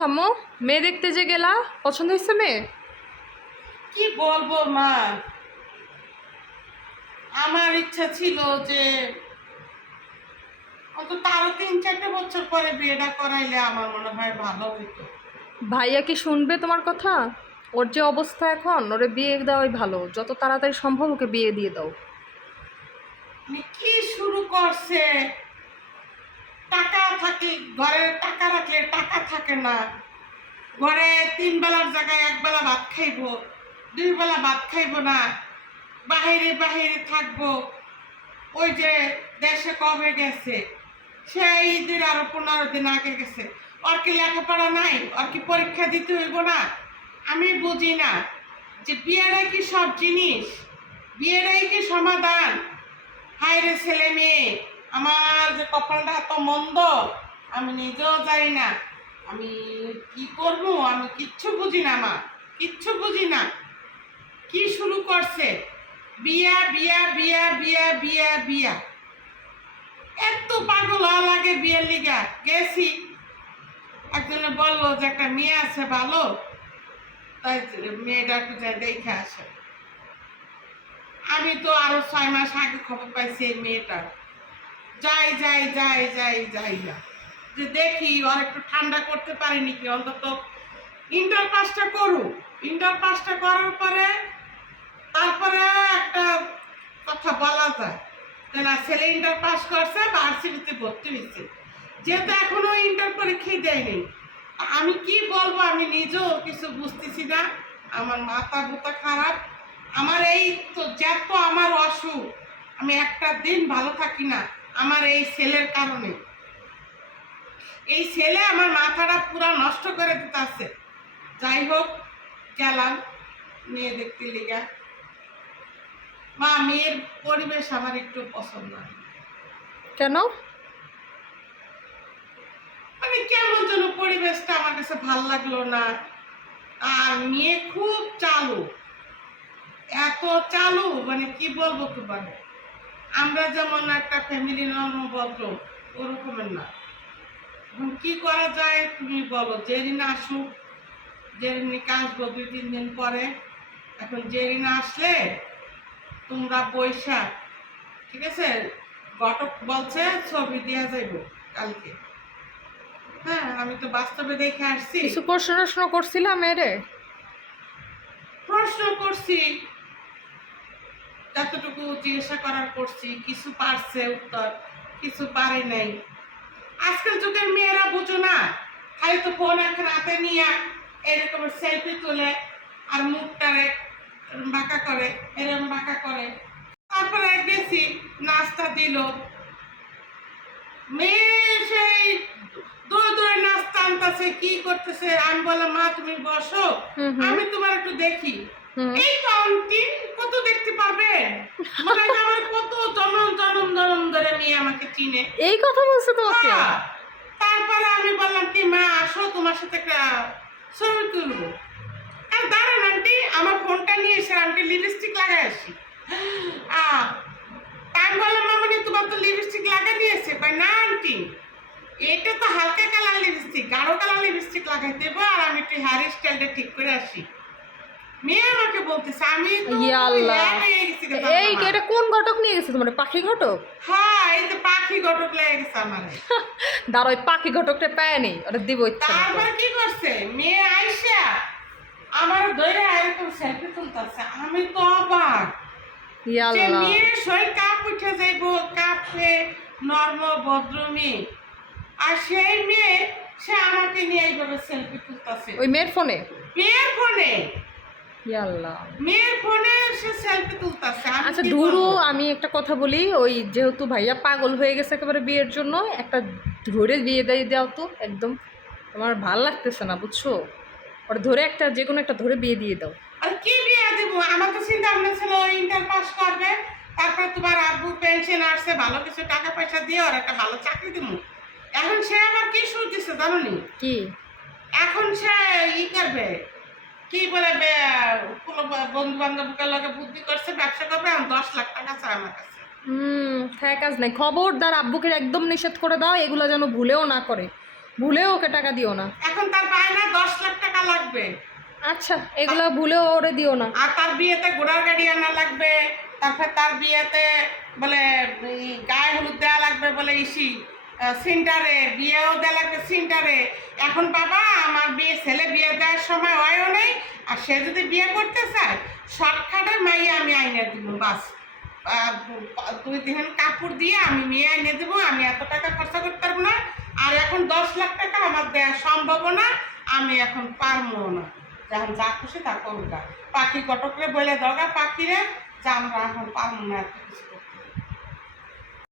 আম্মু, মেয়ে দেখতে যে গেলা, পছন্দ হয়েছে মেয়ে? কি বলবো মা, আমার ইচ্ছা ছিল যে অন্তত আরো 3-4 বছর পরে বিয়েটা করাইলে আমার মনে হয় ভালো হইতো। ভাইয়া কি শুনবে তোমার কথা? ওর যে অবস্থা এখন, ওরে বিয়ে দেওয়াই ভালো। যত তাড়াতাড়ি সম্ভব ওকে বিয়ে দিয়ে দাও। মানে কি শুরু করছে, টাকা থাকে ঘরে, টাকা রাখলে টাকা থাকে না। ঘরে 3 বেলার জায়গায় 1 বেলা ভাত খাইবো, 2 বেলা ভাত খাইবো না, বাহিরে বাহিরে থাকবো। ওই যে দেশে কবে গেছে, সেই ঈদের আরো 15 দিন আগে গেছে। ওর কি লেখাপড়া নাই? ওর কি পরীক্ষা দিতে হইব না? আমি বুঝি না যে বিয়েরাই কি সব জিনিস, বিয়েরাই কি সমাধান। হায় রে ছেলে মেয়ে, আমার যে কপালটা এত মন্দ, আমি নিজেও জানি না আমি কি করবো। আমি কিচ্ছু বুঝি না মা, কিচ্ছু বুঝি না। কি শুরু করছে, বিয়া বিয়া বিয়া বিয়া বিয়া বিয়া। এত পাগল হওয়া লাগে বিয়ের লিগা। গেছি, একজনে বললো যে একটা মেয়ে আছে ভালো, তাই মেয়েটা একটু যাই দেখে আসে। আমি তো আরো 6 মাস আগে খবর পাইছি এই মেয়েটার। যাই যাই যাই যাই যাই না, যে দেখি ওর একটু ঠান্ডা করতে পারি নাকি। অন্তত ইন্টার পাসটা করুক, ইন্টার পাসটা করার পরে তারপরে একটা কথা বলা যায় যে না, ছেলে ইন্টার পাস করছে, ভার্সিটিতে ভর্তি হয়েছে। যেহেতু এখনো ইন্টার পরীক্ষাই দেয়নি, আমি কি বলবো আমি নিজেও কিছু বুঝতেছি না। আমার মাথা বুতা খারাপ। আমার এই তো যত আমার অসুখ, আমি একটা দিন ভালো থাকি না আমার এই ছেলের কারণে। এই ছেলে আমার মাথাটা পুরা নষ্ট করে দিতেছে। যাই হোক, গেলাম মেয়ে দেখতে লিগা। মা, মেয়ের পরিবেশ আমার একটু পছন্দ না। কেন? মানে কেমন যেন পরিবেশটা আমার কাছে ভাল লাগলো না। আর মেয়ে খুব চালু, এত চালু মানে কি বলবো তোমাকে। আমরা যেমন একটা ফ্যামিলি নর্মভদ্র, ওরকমের না। এখন কি করা যায় তুমি বলো। জেরিনা আসুক, জেরিনাকে আসবো 2-3 দিন পরে। এখন জেরিনা আসলে তোমরা বৈশাখ, ঠিক আছে, ঘটক বলছে ছবি দেওয়া যাইব কালকে। হ্যাঁ, আমি তো বাস্তবে দেখে আসছি। কিছু প্রশ্ন টশ্ন করছিলাম মেয়েরে? প্রশ্ন করছি, যতটুকু জিজ্ঞাসা করার করছি। কিছু পারছে উত্তর, কিছু পারে নাই। আজকাল যুগের মেয়েরা বুঝো না, খালি তো ফোন এখন হাতে নিয়ে এরকম সেলফি তোলে আর মুখটারে বাঁকা করে, এরকম বাঁকা করে। তারপরে গেছি, নাস্তা দিল, মেয়ে সেই দৌড়ে দৌড়ে নাস্তা আনতেছে, কি করতেছে। আমি বললাম মা তুমি বসো, আমি তোমার একটু দেখি। এই তো আন্টি, কত দেখতে পারবে, মানে আমার কত জনম জনম জনম ধরে মেয়ে আমাকে চিনে। এই কথা বলছে তোমাকে? হ্যাঁ। তারপরে আমি বললাম কি মা আসো, তোমার সাথে একটা ছবি তুলবো। আর দাঁড়ান আন্টি, আমার ফোনটা নিয়ে এসে আন্টি লিপস্টিক লাগাই আসি। আমি বললাম মামনি তোমার তো লিপস্টিক লাগা নিয়েছে। কয় না আন্টি, এটা তো হালকা কালার লিপস্টিক, গাঢ় কালার লিপস্টিক লাগাই দেবো, আর আমি একটু হেয়ার স্টাইলটা ঠিক করে আসি। মেয়ে আমাকে বলতেছে, আমি তো ইয়া আল্লাহ, হ্যাঁ হয়ে গেছি রে এই বাবা। এটা কোন ঘটক নিয়ে গেছে তোমার? পাখি ঘটক? হ্যাঁ, এই যে পাখি ঘটক লেগে গেছে আমার। দাঁড়া, ওই পাখি ঘটকটা পায় নেই, ওটা দিব ইচ্ছা মতো। তারপর কি করছে, মেয়ে আইসা আমার ধরে এরকম সেলফি তুলতেছে। আমি তো অবাক ইয়া যে আল্লাহ। মেয়ের শরীর কাপ উঠে যাইব, কাপে নর্ম ভদ্র মেয়ে, আর সেই মেয়ে সে আমাকে নিয়ে এইভাবে সেলফি তুলতেছে ওই মেয়ের ফোনে? মেয়ের ফোনে, ইয়া আল্লাহ। মেয়ের ফোনে সে সেলফি তুলতেছে। আচ্ছা ধুরু, আমি একটা কথা বলি, ওই যেহেতু ভাইয়া পাগল হয়ে গেছে একেবারে বিয়ের জন্য, একটা ধরে বিয়ে দিয়ে দাও তো একদম। আমার ভাল লাগতেছে না বুঝছো, ওটা ধরে একটা যে কোনো একটা ধরে বিয়ে দিয়ে দাও। আর কি বিয়ে দিব, আমার তো চিন্তা ভাবনা ছিল ইন্টার পাস করবে, তারপরে তোমার আব্বু পেনশন আসছে, ভালো কিছু টাকা পয়সা দিয়ে ওর একটা ভালো চাকরি দিব। এখন সে আবার কি শুরু দিচ্ছে জানো নি? কি? এখন সে ই করবে, কি বলে, কোনো বন্ধু বান্ধবকে লগে বুদ্ধি করছে, ব্যবসা করবে। এখন 10 লাখ টাকা চায় আমার কাছে। হ্যাঁ, কাজ নাই। খবরদার আব্বুকে একদম নিষেধ করে দাও, এগুলো যেন ভুলেও না করে। ভুলেও ওকে টাকা দিও না। এখন তার বায়না 10 লাখ টাকা লাগবে, আচ্ছা, এগুলো ভুলেও ওরে দিও না। আর তার বিয়েতে ঘোড়ার গাড়ি আনা লাগবে, তারপর তার বিয়েতে বলে এই গায়ে হলুদ দেওয়া লাগবে বলে ইসি সেন্টারে, বিয়েও দেওয়া লাগবে সেন্টারে। এখন বাবা আমার ছেলে বিয়ে দেওয়ার সময় হয়ও নেই, আর সে যদি বিয়ে করতে চায় শর্টকাটে মাইয়ে আমি আইনে দিব, বাস 2 দিন কাপড় দিয়ে আমি মেয়ে আইনে দেবো, আমি এত টাকা খরচা করতে পারবো না। আর এখন 10 লাখ টাকা আমার দেওয়া সম্ভব না, আমি এখন পারবো না। যখন যা খুশি তা করুক। পাখি কটকরে বলে দরকার পাখিরে যে আমরা এখন পারবো না,